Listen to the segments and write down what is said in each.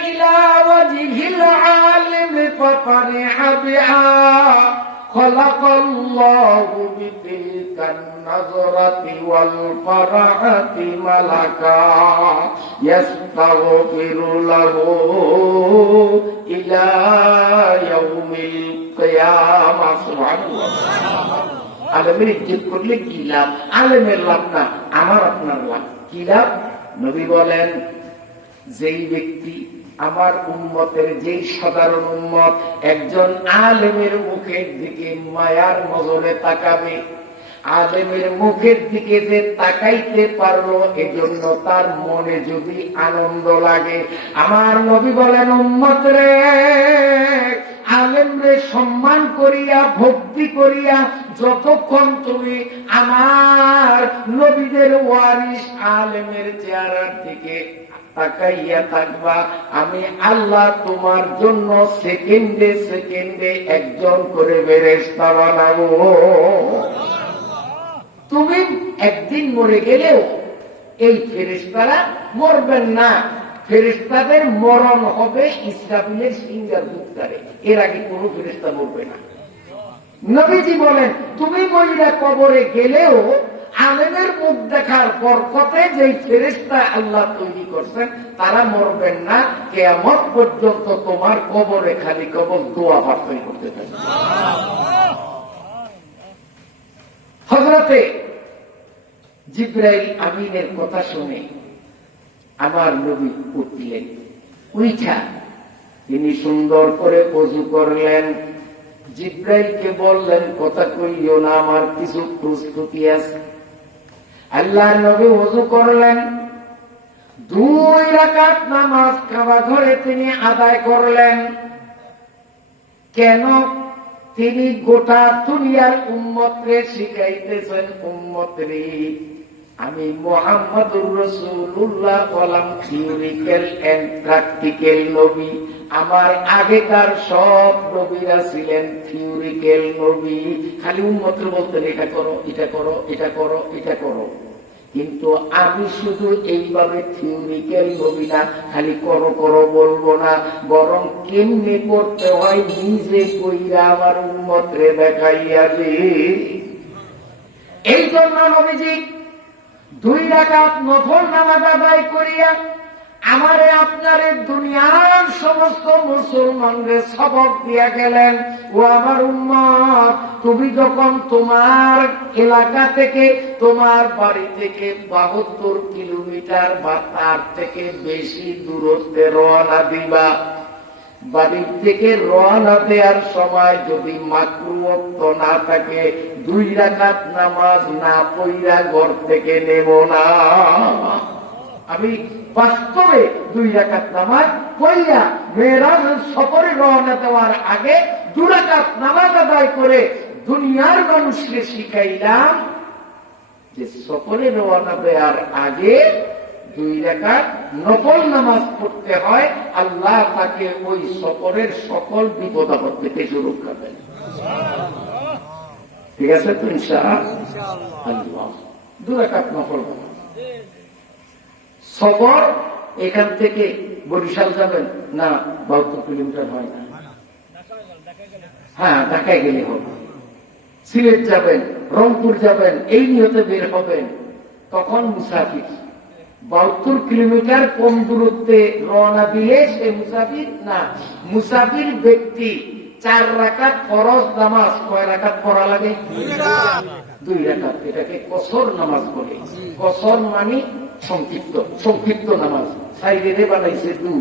إلى وجه العالم ففرح بها خلق الله بتلك النظرة والفرحة ملكا يستغفر له إلى يوم القيامة. سبحان الله. আলেমের ইজ্জত করলে কি লাভ? আলেমের লাভ না, আমার আপনার লাভ। কি লাভ? নবী বলেন, যেই ব্যক্তি আমার উম্মতের, যেই সাধারণ উম্মত একজন আলেমের মুখের দিকে মায়ার নজরে তাকাবে, আলেমের মুখের দিকে যে তাকাইতে পারলো, এজন্য তার মনে যদি আনন্দ লাগে, আমার নবী বলেন, উম্মত রে, আলেমরে সম্মান করিয়া ভক্তি করিয়া যতক্ষণ তুমি আমার নবীদের ওয়ারিস আলেমের চেহারার দিকে তাকাইয়া থাকবা, আমি আল্লাহ তোমার জন্য সেকেন্ডে সেকেন্ডে একজন করে ফেরেশতা বানাবো। তুমি একদিন মরে গেলেও এই ফেরেশতারা মরবেন না। ফেরেশতাদের মরণ হবে ইসরাফিলের সিংহার দুঃখারে, এর আগে কোন ফেরেশতা মরবে না। নবীজি বলেন, তুমি মহিলা কবরে গেলেও আলেমের মুখ দেখার বরকতে যে ফেরেশতা আল্লাহ তৈরি করছেন তারা মরবেন না। কিয়ামত পর্যন্ত তোমার কবরে খালি কবর দোয়া প্রার্থনা করতে থাকবে। হযরতে জিবরাইল আমিনের কথা শুনে আমার নবী উঠলেন, উঠা তিনি সুন্দর করে ওযু করলেন, জিবরাইলকে বললেন, কথা কইও না, আমার কিছু প্রস্তুতি আছে। আল্লাহর নবী ওযু করলেন, 2 রাকাত নামাজ কাবা ঘরে তিনি আদায় করলেন। কেন? তিনি গোটা দুনিয়ার উম্মতকে শিখাইতেছেন, উম্মতরে, আমি মুহাম্মদুর রাসূলুল্লাহ বললাম থিওরিক্যাল এন্ড প্র্যাকটিক্যাল নবী। আমার আগেকার সব নবীরা ছিলেন থিওরিক্যাল নবী, খালি উম্মতকে বলতেন এটা করো, এটা করো, এটা করো, এটা করো। কিন্তু আমি শুধু এইভাবে থিওরিক্যাল নবী না, খালি করো করো বলবো না, বরং কেমনে করতে হয় নিজে কইরা আমার উম্মতরে দেখাইয়া দে। এই জন্য নবীজি 2 রাকাত নফল নামাজ আদায় করিয়া আমারে আপনারে দুনিয়ার সমস্ত মুসলমানদের সবক দিয়া গেলেন, ও আমার উম্মত, তুমি যখন তোমার এলাকা থেকে, তোমার বাড়ি থেকে 72 কিলোমিটার বা তার থেকে বেশি দূরত্বে রওনা দিবা, বাড়ির থেকে রওনা দেওয়ার সময় যদি মাকরুহ না থাকে, 2 রাকাত নামাজ না পড়া ঘর থেকে নেব না। আমি বাস্তবে 2 রাকাত নামাজ পড়া মেরাজ সফরে রওনা দেওয়ার আগে 2 রাকাত নামাজ আদায় করে দুনিয়ার মানুষকে শিখাইলাম যে সফরে রওনা দেওয়ার আগে 2 রাকাত নফল নামাজ পড়তে হয়, আল্লাহ তাকে ওই সফরের সকল বিপদ আপদ থেকে সুরক্ষা দেন। ঠিক আছে তো ইনশাআল্লাহ। 2 রাকাত নফল নামাজ। সফর এখান থেকে বরিশাল যাবেন না, 72 কিলোমিটার হয় না, হ্যাঁ ঢাকায় গেলে হবে। সিলেট যাবেন, রংপুর যাবেন, এই নিয়তে বের হবেন, তখন মুসাফির। 72 কিলোমিটার কম দূরত্বে রওনা দিলে সে মুসাফির না। মুসাফির ব্যক্তি 4 রাকাত ফরজ নামাজ কয় রাকাত পড়া লাগে? 2 রাকাত। এটাকে কসর নামাজ বলে। কসর মানে সংক্ষিপ্ত নামাজ, সাইডে বানাইছে 2।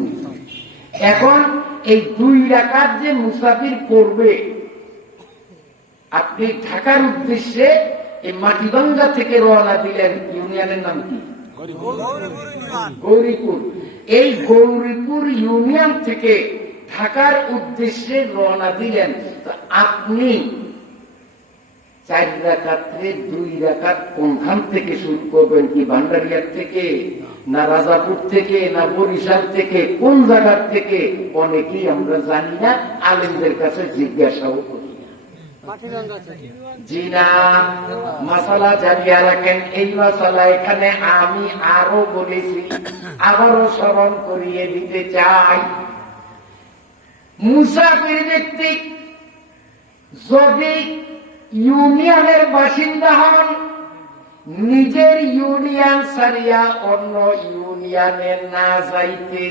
এখন এই 2 রাকাত যে মুসাফির পড়বে, আপনি ঢাকার উদ্দেশ্যে এই মাটিবাঙ্গা থেকে রওনা দিলেন, ইউনিয়নের নাম কি? গৌরীপুর। এই গৌরীপুর ইউনিয়ন থেকে ঢাকার উদ্দেশ্যে রওনা দিলেন, তো আপনি 4 রাকাতে 2 রাকাত কোনখান থেকে শুরু করবেন? কি ভান্ডারিয়ার থেকে, না রাজাপুর থেকে, না বরিশাল থেকে, কোন জায়গার থেকে? অনেকেই আমরা জানি না, আলেমদের কাছে জিজ্ঞাসাও করি না। জি না, মাসালা জানিয়ে রাখেন। এই মাসালা এখানে আমি আরো বলেছি, আবারও স্মরণ করিয়ে দিতে চাই। মুসাফির ব্যক্তি যদি ইউনিয়নের বাসিন্দা হন, নিজের ইউনিয়ন ছাড়িয়া অন্য ইউনিয়নে না যাইতে,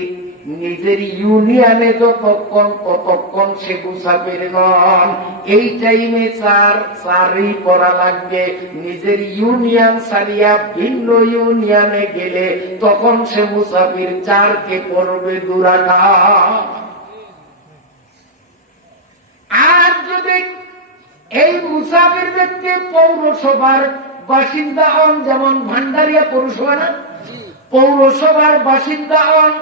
নিজের ইউনিয়নে যতক্ষণ ততক্ষণ সে মুসাফির নন। এই টাইমে চারই পড়া লাগবে। নিজের ইউনিয়ন ছাড়িয়া ভিন্ন ইউনিয়নে গেলে তখন সে মুসাফির, চারকে পড়বে 2 রাকাত। আর যদি এই মুসাফির ব্যক্তি পৌরসভার বাসিন্দা হন, যেমন ভান্ডারিয়া পৌরসভা না, পৌরসভার বাসিন্দা হন,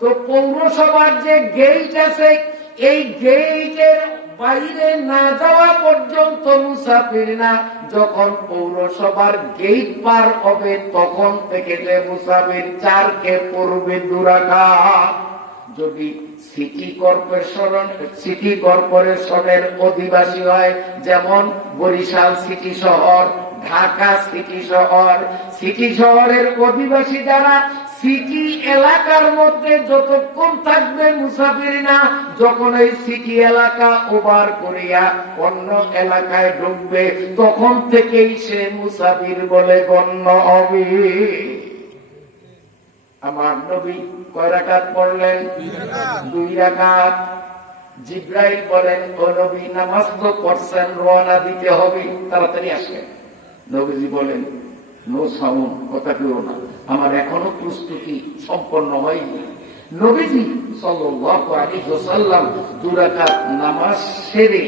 তো পৌরসভার যে গেট আছে, এই গেটের বাইরে না যাওয়া পর্যন্ত মুসাফির না। যখন পৌরসভার গেট পার হবে তখন থেকে যে মুসাফির, চারকে পড়বে 2 রাকাত। যদি সিটি কর্পোরেশনের অধিবাসী হয়, যেমন বরিশাল সিটি শহর, ঢাকা সিটি শহর, সিটি শহরের অধিবাসী যারা সিটি এলাকার মধ্যে যতক্ষণ থাকবে মুসাফির না, যখন এই সিটি এলাকা ওভার করিয়া অন্য এলাকায় ঢুকবে তখন থেকেই সে মুসাফির বলে গণ্য হবে। আমার নবী কয় রাকাত পড়লেন? 2 রাকাত। জিব্রাইল বলেন, ও নবী, নামাজ তো পড়ছেন, রওনা দিতে হবে, তাড়াতাড়ি আসেন। নবীজি বলেন, নো সাউন্ড, কথা কেউ না, আমার এখনো প্রস্তুতি সম্পন্ন হয়নি। নবীজি সাল্লাল্লাহু আলাইহি ওয়াসাল্লাম 2 রাকাত নামাজ সেরে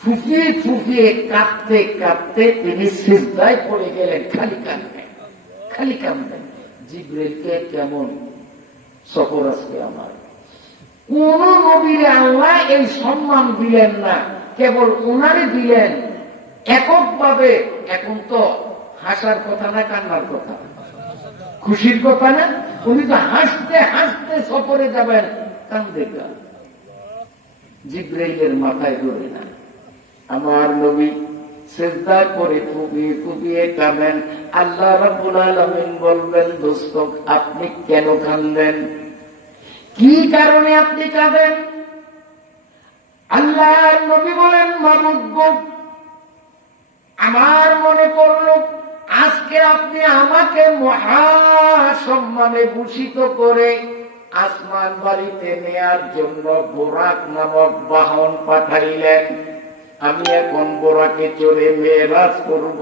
ফুফিয়ে ফুফিয়ে কাঁদতে কাঁদতে তিনি সিজদায় পড়ে গেলেন। খালি কাঁদতেন। জিব্রাইলকে কেমন সফর আজকে আমার। কোন নবীরে আল্লাহ এই সম্মান দিলেন না, কেবল ওনারে দিলেন এককভাবে। এখন তো হাসার কথা না, কান্নার কথা, খুশির কথা না। উনি তো হাসতে হাসতে সফরে যাবেন, কান্দে কান, জিব্রাইলের মাথায় ধরে না। আমার নবী সিজদায় পড়ে ফুপিয়ে ফুপিয়ে কাঁদেন। আল্লাহ রাব্বুল আলামিন বলবেন, দোস্ত, আপনি কেন কাঁদেন? কি কারণে আপনি কাঁদেন? আল্লাহর নবী বলেন, মাবুদ গো, আমার মনে পড়ল আজকে আপনি আমাকে মহা সম্মানে ভূষিত করে আসমান বাড়িতে নেয়ার জন্য বোরাক নামক বাহন পাঠাইলেন। আমি এখন বোরাকে চড়ে মেরাজ করব।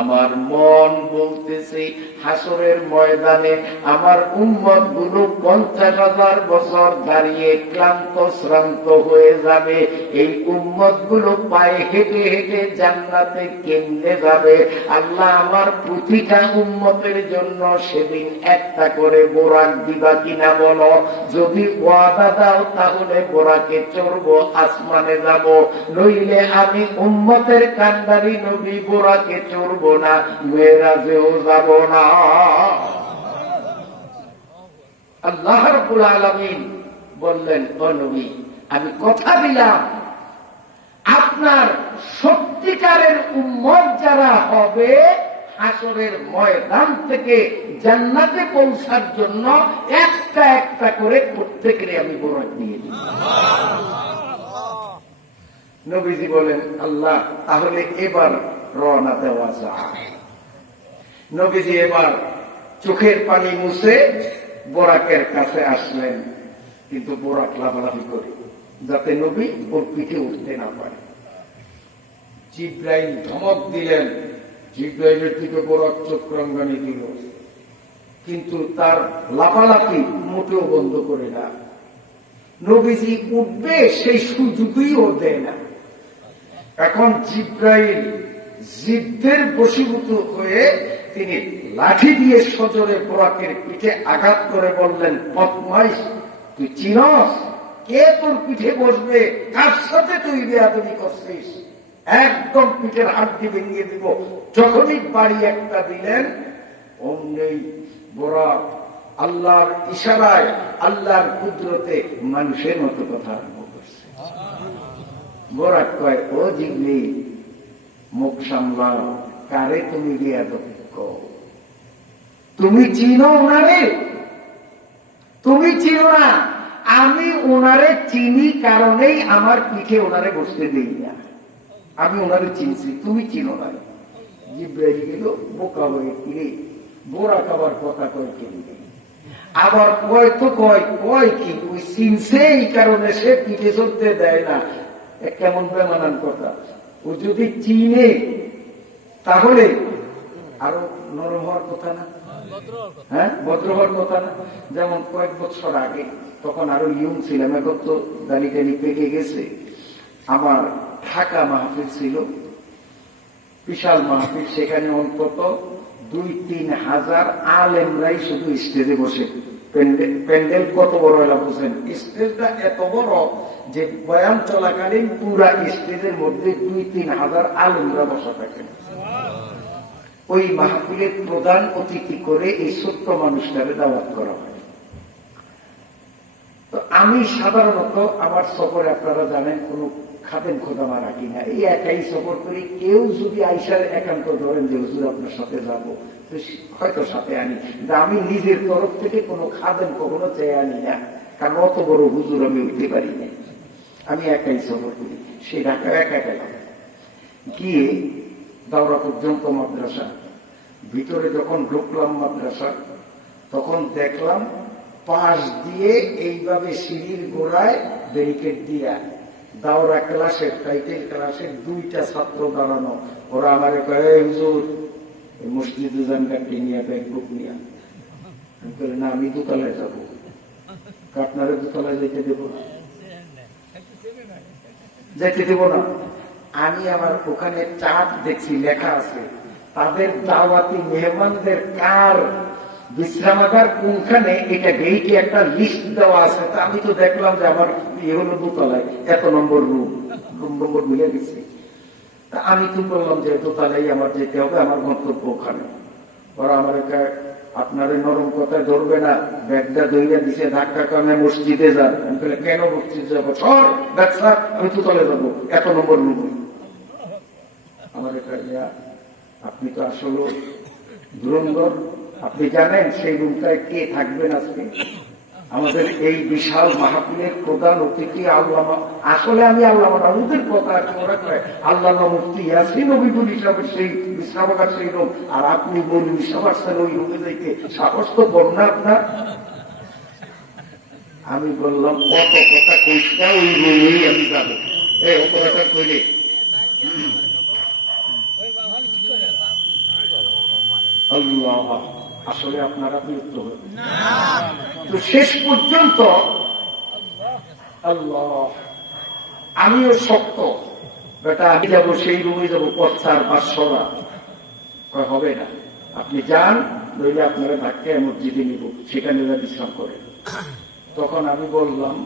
আমার মন বলতেছে হাসরের ময়দানে আমার উম্মত গুলো 50,000 বছর দাঁড়িয়ে ক্লান্ত শ্রান্ত হয়ে যাবে। এই উম্মত গুলো পায়ে হেঁটে হেঁটে জান্নাতে কেমনে যাবে? আল্লাহ, আমার প্রতিটা উম্মতের জন্য সেদিন একটা করে বোরাক দিবা কিনা বলো। যদি ওয়াদা দাও তাহলে বোরাকে চড়বো, আসমানে যাব। নইলে আমি উম্মতের কান্ডারি নবী বোরাকে চড়ব না, মেরাজেও যাব না। আল্লাহ রাব্বুল আলামিন বললেন, ও নবী, আমি কথা দিলাম আপনার সত্যিকারের উম্মত যারা হবে হাসরের ময়দান থেকে জান্নাতে পৌঁছার জন্য একটা একটা করে প্রত্যেকের আমি বরাত দিয়ে দিই। নবীজি বলেন, আল্লাহ, তাহলে এবার রওনা দেওয়া যায়। নবীজি এবার চোখের পানি মুছে বোরাকের কাছে আসলেন, কিন্তু বোরাক লাফালাফি করে যাতে নবী ওর পিঠে উঠতে না পারে। জিব্রাইল ধমক দিলেন, জিব্রাইলের দিকে বোরাক চক্রাঙ্গানি দিল, কিন্তু তার লাফালাফি মোটেও বন্ধ করে না। নবীজি উঠবে সেই সুযোগই ও দেয় না। এখন জিব্রাইল জিদ্দের বশীভূত হয়ে তিনি লাঠি দিয়ে সজোরে বোরাকের পিঠে আঘাত করে বললেন, বদমাইশ, তুই চিনস কে তোর পিঠে বসবে? কার সাথে তুই বেয়াদবি করছিস? একদম পিঠের হাড্ডি ভেঙে দিব। যখনই বাড়ি একটা দিলেন, অমনি বোরাক আল্লাহর ইশারায়, আল্লাহর কুদরতে মানুষের মতো কথা আরম্ভ করছে। বোরাক কয়, ও জিবলি মুখ সামলাও, কারে তুমি গিয়া কও? তুমি চিনো ওনারে? তুমি চিনো না। আমি ওনারে চিনি কারণেই আমার পিঠে ওনারে বসতে দিই না। আমি ওনারে চিনছি, তুমি চিনো না। জিব্রাইল গেল বোকা হয়ে, কিরে বোরা খাবার কথা কয় কিনবে, আবার কয় তো কয় কয় কি ওই চিনছে এই কারণে সে পিঠে চড়তে দেয় না। কেমন বেমানান কথা। ও যদি চিনে তাহলে আরো নরম হওয়ার কথা না? হ্যাঁ, ভদ্র হওয়ার কথা না? যেমন কয়েক বছর আগে, তখন আরো ইয়ং ছিলাম, এখন তো দাড়ি টাড়ি পেকে গেছে। আমার ঢাকা মাহফিল ছিল, বিশাল মাহফিল। সেখানে অন্তত 2-3 হাজার আলেমরাই শুধু স্টেজে বসে। প্যান্ডেল কত বড় হলো বুঝেন? স্টেজটা এত বড় যে বয়ান চলাকালীন পুরা স্টেজের মধ্যে 2-3 হাজার আলেমরা বসা থাকেন। ওই মাহফিলের প্রধান অতিথি করে এই ছোট্ট মানুষটারে দাওয়াত করা হয়। তো আমি সাধারণত আমার সফরে, আপনারা জানেন, কোন খাদেম খোদামা রাখি না, এই একাই সফর করি। কেউ যদি আইসার একান্ত ধরেন যে হুজুর আপনার সাথে যাবো, তো হয়তো সাথে আনি, কিন্তু আমি নিজের তরফ থেকে কোনো খাদেম কখনো চেয়ে আনি না, কারণ অত বড় হুজুর আমি উঠতে পারি না। আমি একাই সফর করি। সেই ঢাকা একা গেলাম, গিয়ে দাওরা পর্যন্ত মাদ্রাসা। ভিতরে যখন ঢুকলাম মাদ্রাসা, তখন দেখলাম পাশ দিয়ে এইভাবে সিঁড়ির গোড়ায় ব্যারিকেড দিয়া দাওরা ক্লাসের, টাইটেল ক্লাসের 2টা ছাত্র দাঁড়ানো। ওরা আমারে কয়ে, হুজুর মসজিদে যান কাটতে নিয়ে, ব্যাগ বুক নিয়ে। আমি বলি, না আমি দোতলায় যাবো। আপনারা দোতলায় যেতে দেবো না, যেতে দেবো না। আমি আমার ওখানে চার্ট দেখছি, লেখা আছে তাদের দাওয়াতি মেহমানদের কার বিশ্রামাগার কোনখানে, এটা গেইটে একটা লিস্ট দেওয়া আছে। তা আমি তো দেখলাম যে আমার ইয়ে হলো দোতলায়, এত নম্বর রুম নম্বর ভুলে গেছি। তা আমি তো বললাম যে দোতলায় আমার যেতে হবে, আমার গন্তব্য ওখানে। ওরা আমার আপনার নরম কথায় ধরবে না, ব্যাগটা দইয়া দিছে, ধাক্কা কামে মসজিদে যান। আমি বলে, কেন মসজিদে যাবো? সর ব্যবসা, আমি দোতলায় যাবো, এত নম্বর রুম। আমার আপনি তো আসলে ধুরন্ধর। আপনি জানেন সেই রুমটায় কে থাকবেন আজকে? আমাদের এই বিশাল মাহফিলের প্রধান অতিথি আল্লামা, আসলে আমি আল্লামা ওদের কথা ওরা কয় আল্লামা মুফতি ইয়াসিন নবীবুল হিসাবে সেই বিশ্রামাগার, সেই রুম। আর আপনি বলুন হিসাব আসছেন ওই রুমে যাইতে, সাহস তো বল না আপনার? আমি বললাম, কত কথা কইস না, ওই রুমেই আমি যাবো। অত কথা কইলে আল্লাহ, আসলে আপনারা বিরক্ত হবেন। তো শেষ পর্যন্ত আল্লাহ, আমিও শক্ত, বেটা আমি যাবো সেই রুমে যাবো, পচ্ছার 500 হবে না, আপনি যান, নইলে আপনারা ধাক্কায় মসজিদে নিব, সেখানে বিশ্রাম করেন। তখন আমি বললাম,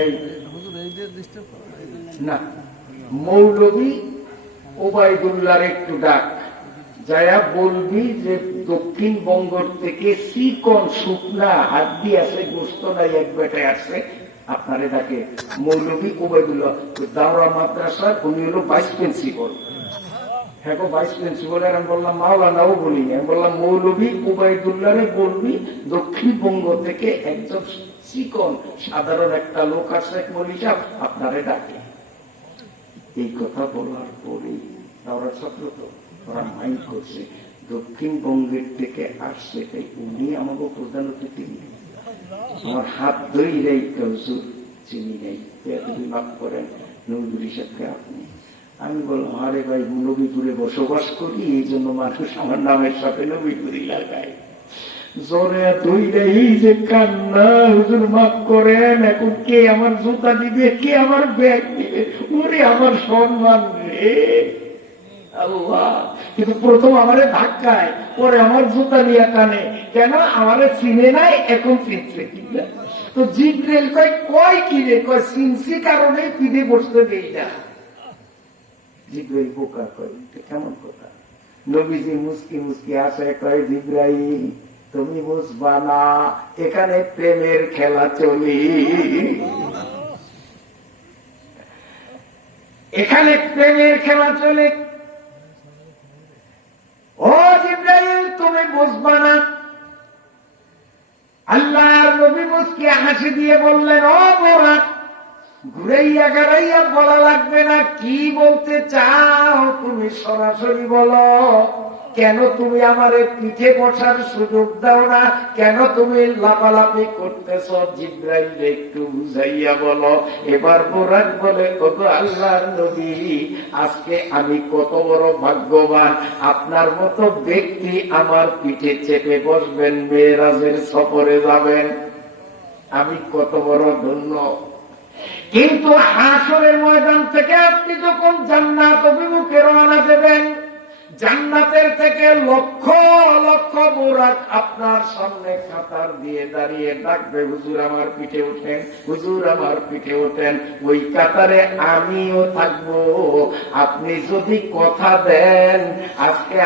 এই না, মৌলভী ওবায়দুল্লাহর একটু ডাক, যায়া বলবি যে দক্ষিণবঙ্গ থেকে চিকন শুকনা হাড্ডি আছে, গোস্ত নাই, এক বেটায় আছে, আপনারে ডাকে। মৌলভী ওবায়দুল্লাহ দাওরা মাদ্রাসা, উনি হলো ভাইস প্রিন্সিপাল। হ্যাঁ গো, ভাইস প্রিন্সিপাল। আমি বললাম মাওলানাও বলিনি, আমি বললাম মৌলভী ওবায়দুল্লাহরে বলবি দক্ষিণবঙ্গ থেকে একজন চিকন সাধারণ একটা লোক আছে, মৌলী সাহেব, আপনারে ডাকে। এই কথা বলার পরে দাওরা ছাত্র তো ওরা মাইন্ড করছে, দক্ষিণবঙ্গের থেকে আসছে, তাই উনি আমাকে প্রধান অতিথি। আমার হাত ধরি নেই, হুজুর চিনি নেই, মাফ করেন, নবীপুর হিসাবকে আপনি। আমি বললাম, আরে ভাই, নবীপুরে বসবাস করি, এই জন্য মানুষ আমার নামের সাথে নবীপুরি লাগায়। জোরে ধইলেই যে কান্না, হুজুর মাফ করেন, এখন কে আমার জুতা দিবে, কে আমার ব্যাগ দিবে, ওরে আমার সম্মান রে আল্লাহ। কিন্তু প্রথম আমারে ধাক্কায়, পরে আমার জুতা নিয়ে কানে, কেন আমারে চিনে নাই, এখন চিনছে। তো জিব্রাইল কয়, কয় কি রে? কয় চিনছি কারণে পিঠে বসতে দেই না। জিব্রাইল বোকা কয়, কেমন কথা? নবীজি মুস্কি মুস্কি আসে, কয় জিব্রাইল তুমি বুঝবা না, এখানে প্রেমের খেলা চলি। এখানে প্রেমের খেলা চলে। ও জিবরাইল, তুমি বুঝবা না। আল্লাহর নবী মুস্কি হাসি দিয়ে বললেন, ও বোরাক, ঘুরাইয়া গাড়াইয়া বলা লাগবে না, কি বলতে চাও তুমি সরাসরি বলো। কেন তুমি আমারে পিঠে বসার সুযোগ দাও না? কেন তুমি লাফালাফি করতেছ? জিবরাইল, একটু বুঝাইয়া বলো। এবার বোরাক বলে, কত আল্লাহর নবী, আজকে আমি কত বড় ভাগ্যবান, আপনার মতো ব্যক্তি আমার পিঠে চেপে বসবেন, মেরাজের সফরে যাবেন, আমি কত বড় ধন্য। কিন্তু হাসরের ময়দান থেকে আপনি যখন জান্নাত অভিমুখে রওনা দেবেন, জান্নাতের থেকে লক্ষ লক্ষ বোরাক আপনার সামনে কাতার দিয়ে দাঁড়িয়ে ডাকবে, হুজুর আমার পিঠে ওঠেন, হুজুর আমার পিঠে ওঠেন। ওই কাতারে আমিও থাকবো। আপনি যদি কথা দেন আজকে